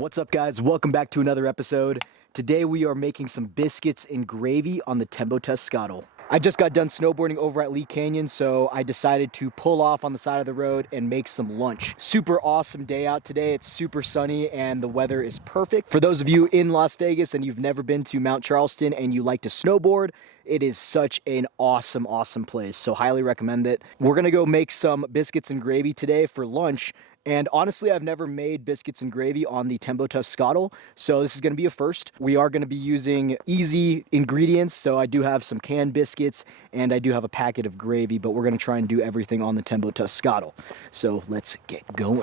What's up, guys? Welcome back to another episode. Today we are making some biscuits and gravy on the Tembo Tusk Skottle. I just got done snowboarding over at Lee Canyon, so I decided to pull off on the side of the road and make some lunch. Super awesome day out today. It's super sunny and the weather is perfect. For those of you in Las Vegas and you've never been to Mount Charleston and you like to snowboard, it is such an awesome place. So highly recommend it. We're gonna go make some biscuits and gravy today for lunch. And honestly, I've never made biscuits and gravy on the Tembo Tusk Skottle, so this is going to be a first. We are going to be using easy ingredients, so I do have some canned biscuits and I do have a packet of gravy, but we're going to try and do everything on the Tembo Tusk Skottle. So let's get going.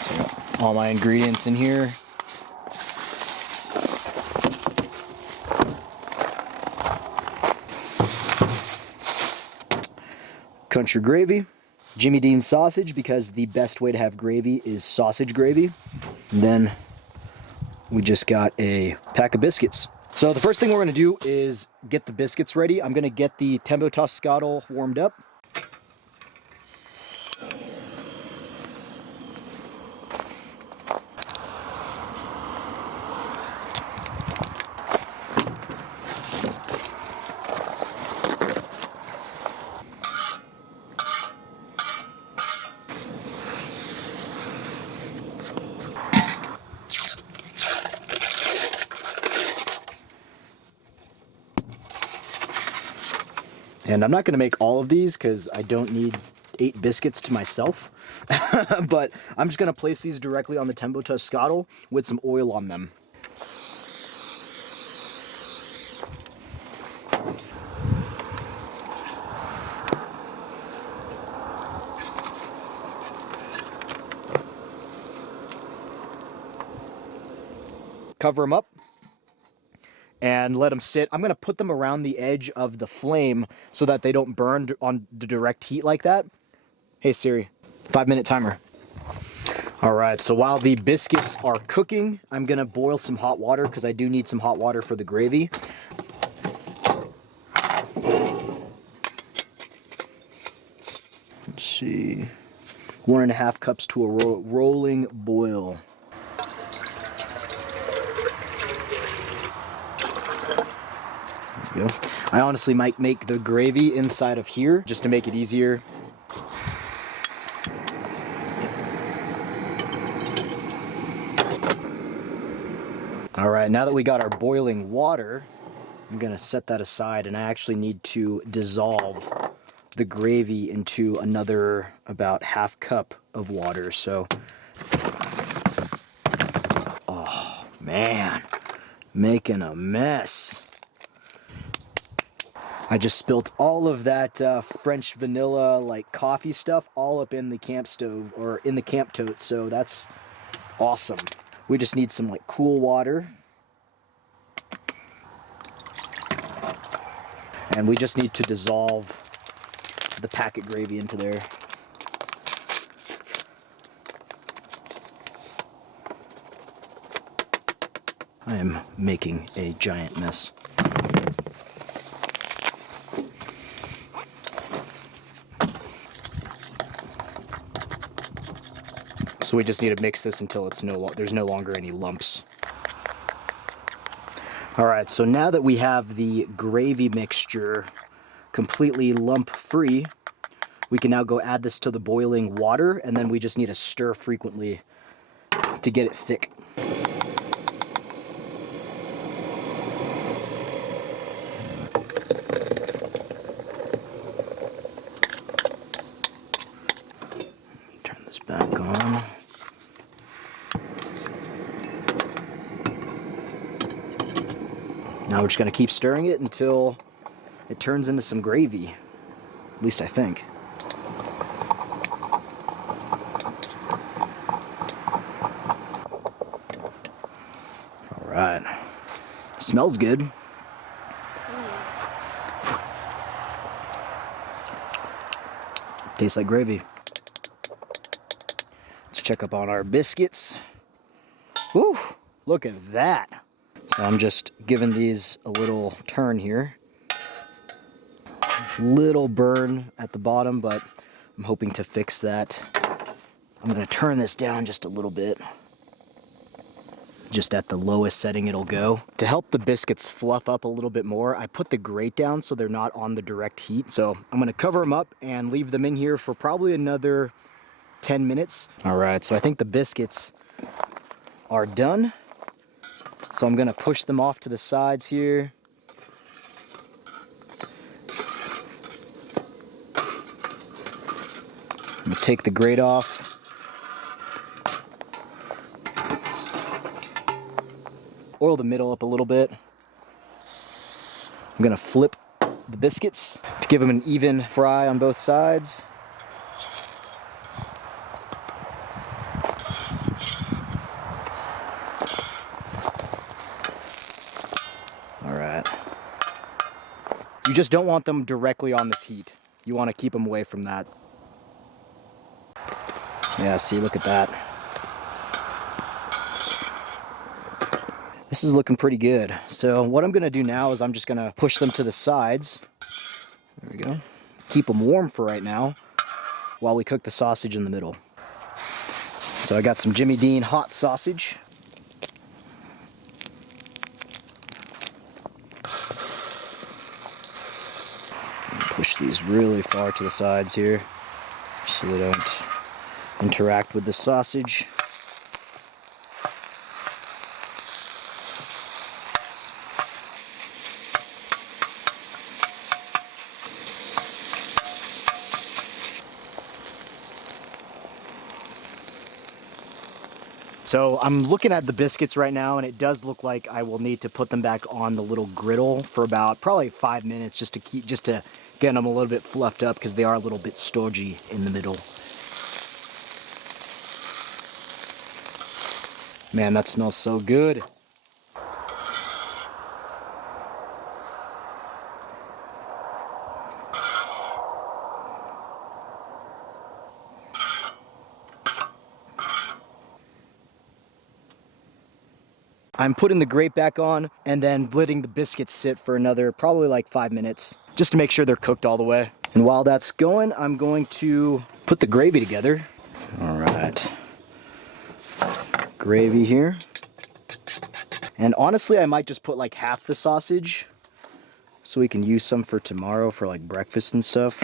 So all my ingredients in here. Country gravy, Jimmy Dean sausage, because the best way to have gravy is sausage gravy. And then we just got a pack of biscuits. So the first thing we're gonna do is get the biscuits ready. I'm gonna get the Tembo Tusk Skottle warmed up. And I'm not going to make all of these because I don't need 8 biscuits to myself. But I'm just going to place these directly on the Tembo Tusk Skottle with some oil on them. Cover them up and let them sit. I'm gonna put them around the edge of the flame so that they don't burn on the direct heat like that. Hey Siri, 5-minute timer. All right, so while the biscuits are cooking, I'm gonna boil some hot water because I do need some hot water for the gravy. Let's see, 1.5 cups to a rolling boil. Go. I honestly might make the gravy inside of here just to make it easier. All right, now that we got our boiling water, I'm gonna set that aside, and I actually need to dissolve the gravy into another about 1/2 cup of water. So, oh man, making a mess. I just spilt all of that French vanilla like coffee stuff all up in the camp stove or in the camp tote, so that's awesome. We just need some like cool water. And we just need to dissolve the packet gravy into there. I am making a giant mess. So we just need to mix this until it's there's no longer any lumps. All right, so now that we have the gravy mixture completely lump-free, we can now go add this to the boiling water, and then we just need to stir frequently to get it thick. Turn this back on. Now we're just going to keep stirring it until it turns into some gravy. At least I think. All right. Smells good. Tastes like gravy. Let's check up on our biscuits. Woo! Look at that. So I'm just giving these a little turn here. Little burn at the bottom, but I'm hoping to fix that. I'm gonna turn this down just a little bit. Just at the lowest setting it'll go. To help the biscuits fluff up a little bit more, I put the grate down so they're not on the direct heat. So I'm gonna cover them up and leave them in here for probably another 10 minutes. All right, so I think the biscuits are done. So I'm gonna push them off to the sides here. I'm gonna take the grate off. Oil the middle up a little bit. I'm gonna flip the biscuits to give them an even fry on both sides. All right. You just don't want them directly on this heat. You want to keep them away from that. Yeah, see, look at that. This is looking pretty good. So what I'm gonna do now is I'm just gonna push them to the sides. There we go. Keep them warm for right now while we cook the sausage in the middle. So I got some Jimmy Dean hot sausage. Push these really far to the sides here so they don't interact with the sausage. So I'm looking at the biscuits right now, and it does look like I will need to put them back on the little griddle for about probably 5 minutes just to get them a little bit fluffed up because they are a little bit stodgy in the middle. Man, that smells so good. I'm putting the grate back on and then letting the biscuits sit for another probably like 5 minutes just to make sure they're cooked all the way. And while that's going, I'm going to put the gravy together. All right. Gravy here. And honestly, I might just put like half the sausage so we can use some for tomorrow for like breakfast and stuff.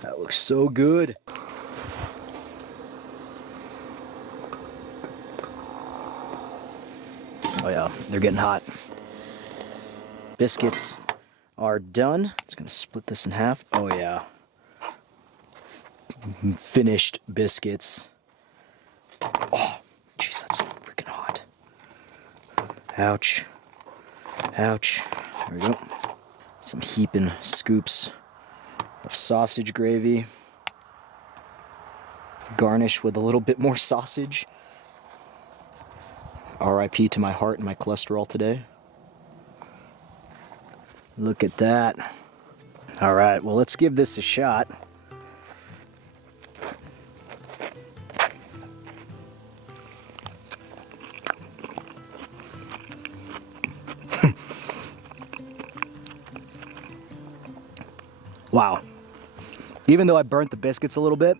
That looks so good. Oh yeah, they're getting hot. Biscuits are done. It's gonna split this in half. Oh yeah. Finished biscuits. Oh, jeez, that's freaking hot. Ouch. Ouch. There we go. Some heaping scoops of sausage gravy. Garnish with a little bit more sausage. RIP to my heart and my cholesterol today. Look at that. All right, well, let's give this a shot. Wow. Even though I burnt the biscuits a little bit,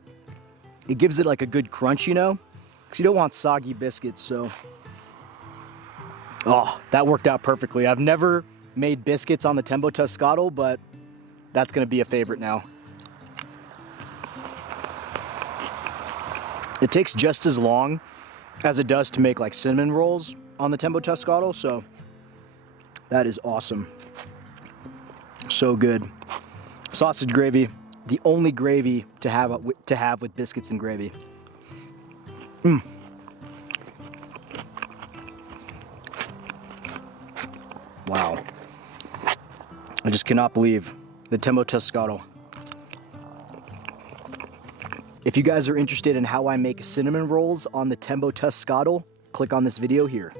it gives it like a good crunch, you know? Because you don't want soggy biscuits, so. Oh, that worked out perfectly. I've never made biscuits on the Tembo Tusk Skottle, but that's gonna be a favorite now. It takes just as long as it does to make like cinnamon rolls on the Tembo Tusk Skottle, so that is awesome. So good. Sausage gravy, the only gravy to have with biscuits and gravy. Wow. I just cannot believe the Tembo Tusk Skottle. If you guys are interested in how I make cinnamon rolls on the Tembo Tusk Skottle, click on this video here.